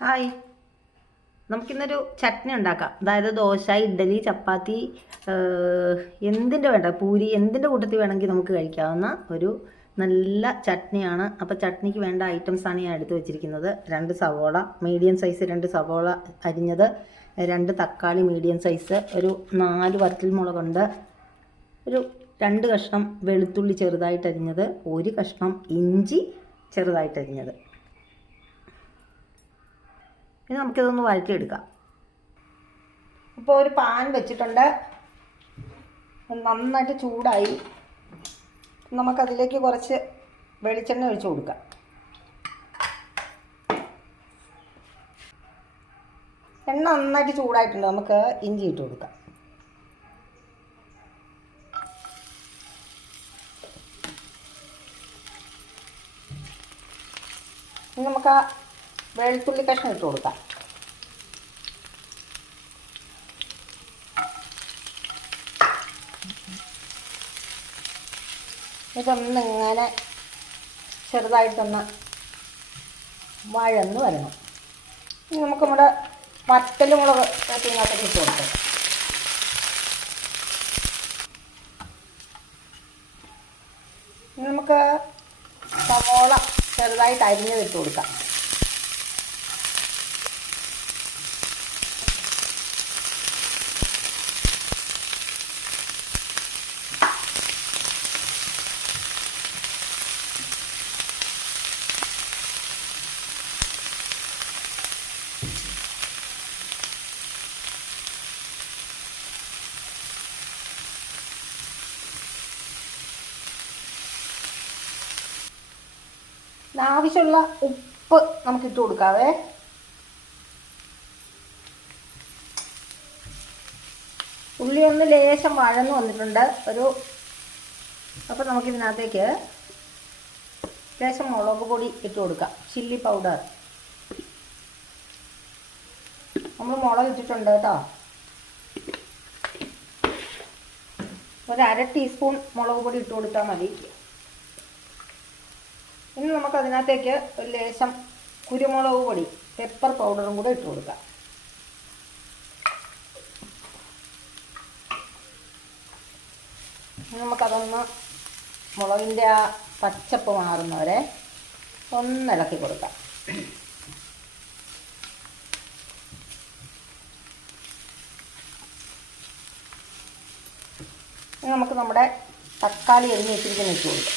Hi. നമുക്കിന്നൊരു ചട്നി ഉണ്ടാക്കാം. അതായത് ദോശ ഇഡ്ഡലി ചപ്പാത്തി എന്തിന്റെ വേണ്ട പൂരി എന്തിന്റെ കൂട്ടത്തിൽ വേണമെങ്കിൽ നമുക്ക് കഴിക്കാവുന്ന ഒരു നല്ല ചട്നിയാണ്. അപ്പോൾ ചട്നിക്ക് വേണ്ട ഐറ്റംസാണ് ഞാൻ എടുത്തു വെച്ചിരിക്കുന്നത്. രണ്ട് സവോള മീഡിയം സൈസ് രണ്ട് സവോള അരിഞ്ഞത് രണ്ട് തക്കാളി മീഡിയം സൈസ് ഒരു നാല് വറ്റൽ മുളകുണ്ട് ഒരു രണ്ട് കഷ്ണം വെളുത്തുള്ളി ചെറുതായിട്ട് അരിഞ്ഞത് ഒരു കഷ്ണം ഇഞ്ചി ചെറുതായിട്ട് അരിഞ്ഞത്. ഇനി നമുക്കിതൊന്ന് വഴറ്റിയെടുക്കാം. ഇപ്പോൾ ഒരു പാൻ വെച്ചിട്ടുണ്ട്. നന്നായിട്ട് ചൂടായി. നമുക്കതിലേക്ക് കുറച്ച് വെളിച്ചെണ്ണ ഒഴിച്ച് കൊടുക്കാം. എണ്ണ നന്നായിട്ട് ചൂടായിട്ടുണ്ട്. നമുക്ക് ഇഞ്ചി ഇട്ട് കൊടുക്കാം. നമുക്ക് ആ വെളുത്തുള്ളി കഷ്ണം ഇട്ട് കൊടുക്കാം. ഇതൊന്ന് ഇങ്ങനെ ചെറുതായിട്ടൊന്ന് വഴന്ന് വരണം. ഇനി നമുക്ക് നമ്മുടെ വറ്റൽ മുളക് ഇതിനകത്തേക്ക് ഇട്ട് കൊടുക്കാം. നമുക്ക് സവോള ചെറുതായിട്ട് അരിഞ്ഞത് ഇട്ട് കൊടുക്കാം. ആവശ്യമുള്ള ഉപ്പ് നമുക്ക് ഇട്ട് കൊടുക്കാവേ. ഉള്ളി ഒന്ന് ലേശം വഴന്ന് വന്നിട്ടുണ്ട്. ഒരു അപ്പോൾ നമുക്കിതിനകത്തേക്ക് ലേശം മുളക് പൊടി ഇട്ട് കൊടുക്കാം. Chilli powder. നമ്മൾ മുളക് ഇട്ടിട്ടുണ്ട് കേട്ടോ. ഒരു അര ടീസ്പൂൺ മുളക് പൊടി ഇട്ട് കൊടുത്താൽ മതി. ഇനി നമുക്ക് അതിനകത്തേക്ക് ഒരു ലേശം കുരുമുളക് പൊടി പെപ്പർ പൗഡറും കൂടെ ഇട്ട് കൊടുക്കാം. ഇനി നമുക്കതൊന്ന് മുളകിന്റെ ആ പച്ചപ്പ് മാറുന്നവരെ ഒന്ന് ഇളക്കി കൊടുക്കാം. നമുക്ക് നമ്മുടെ തക്കാളി എരിഞ്ഞ് വെച്ചിരിക്കുന്ന ഇട്ട് കൊടുക്കാം.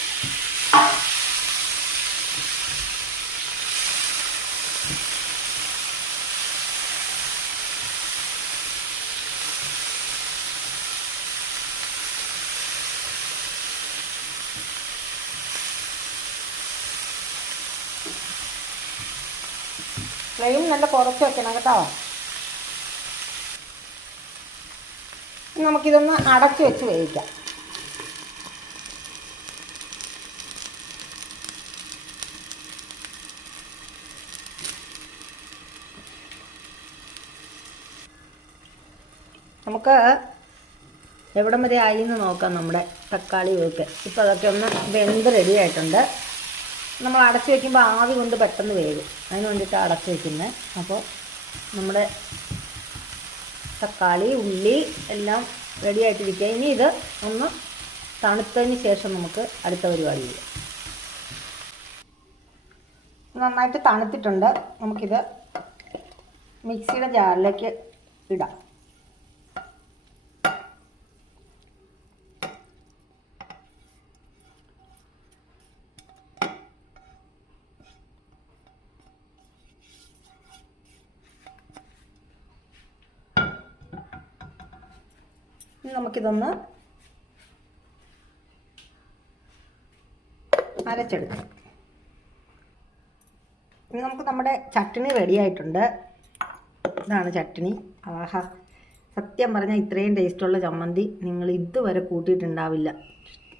ഫ്ലെയിം നല്ല കുറച്ച് വെക്കണം കേട്ടോ. നമുക്കിതൊന്ന് അടച്ച് വെച്ച് വേവിക്കാം. നമുക്ക് എവിടം വരെ ആയി എന്ന് നോക്കാം നമ്മുടെ തക്കാളി ഒക്കെ. ഇപ്പോൾ അതൊക്കെ ഒന്ന് വെന്ത് റെഡി ആയിട്ടുണ്ട്. നമ്മൾ അടച്ച് വയ്ക്കുമ്പോൾ ആവി കൊണ്ട് പെട്ടെന്ന് വേകും അതിന് വേണ്ടിയിട്ടാണ് അടച്ച് വയ്ക്കുന്നത് അപ്പോൾ നമ്മുടെ തക്കാളി ഉള്ളി എല്ലാം റെഡി ആയിട്ടിരിക്കുക. ഇനി ഇത് ഒന്ന് തണുത്തതിന് ശേഷം നമുക്ക് അടുത്ത പരിപാടി ചെയ്യാം. നന്നായിട്ട് തണുത്തിട്ടുണ്ട്. നമുക്കിത് മിക്സിയുടെ ജാറിലേക്ക് ഇടാം. നമുക്കിതൊന്ന് അരച്ചെടുക്കാം. ഇനി നമുക്ക് നമ്മുടെ ചട്ടിണി റെഡിയായിട്ടുണ്ട് ഇതാണ് ചട്ടിണി. ആഹാ. സത്യം പറഞ്ഞാൽ ഇത്രയും ടേസ്റ്റുള്ള ചമ്മന്തി നിങ്ങൾ ഇതുവരെ കൂട്ടിയിട്ടുണ്ടാവില്ല.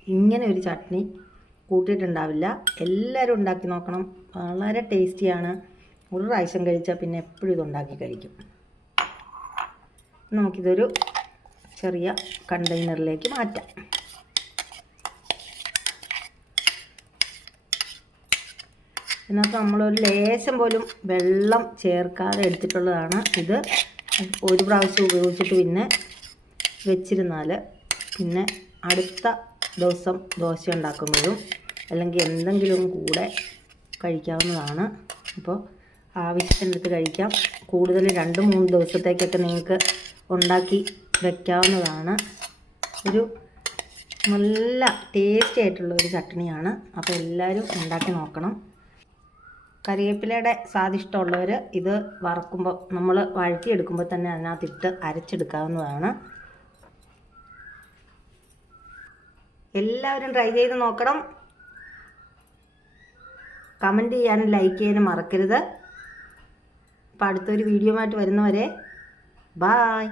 ഇങ്ങനെ ഒരു ചട്നി കൂട്ടിയിട്ടുണ്ടാവില്ല. എല്ലാവരും ഉണ്ടാക്കി നോക്കണം. വളരെ ടേസ്റ്റിയാണ് ഒരു പ്രാവശ്യം കഴിച്ചാൽ പിന്നെ എപ്പോഴും ഇത് ഉണ്ടാക്കി കഴിക്കും. നമുക്കിതൊരു ചെറിയ കണ്ടെയ്നറിലേക്ക് മാറ്റാം. ഇതിനകത്ത് നമ്മളൊരു ലേശം പോലും വെള്ളം ചേർക്കാതെ എടുത്തിട്ടുള്ളതാണ് ഇത്. ഒരു പ്രാവശ്യം ഉപയോഗിച്ചിട്ട് പിന്നെ വെച്ചിരുന്നാൽ പിന്നെ അടുത്ത ദിവസം ദോശ ഉണ്ടാക്കുമ്പോഴും അല്ലെങ്കിൽ എന്തെങ്കിലും കൂടെ കഴിക്കാവുന്നതാണ്. അപ്പോൾ ആവശ്യത്തിനടുത്ത് കഴിക്കാം. കൂടുതൽ രണ്ട് മൂന്ന് ദിവസത്തേക്കൊക്കെ നിങ്ങൾക്ക് ഉണ്ടാക്കി വെക്കാവുന്നതാണ് ഒരു നല്ല ടേസ്റ്റി ആയിട്ടുള്ള ഒരു ചട്നിയാണ്. അപ്പോൾ എല്ലാവരും ഉണ്ടാക്കി നോക്കണം. കറിവേപ്പിലയുടെ സ്വാദിഷ്ടമുള്ളവർ ഇത് വറക്കുമ്പോൾ നമ്മൾ വഴറ്റിയെടുക്കുമ്പോൾ തന്നെ അതിനകത്തിട്ട് അരച്ചെടുക്കാവുന്നതാണ്. എല്ലാവരും ട്രൈ ചെയ്ത് നോക്കണം. കമന്റ് ചെയ്യാനും ലൈക്ക് ചെയ്യാനും മറക്കരുത്. അപ്പോൾ അടുത്തൊരു വീഡിയോ ആയിട്ട് വരുന്നവരെ ബായ്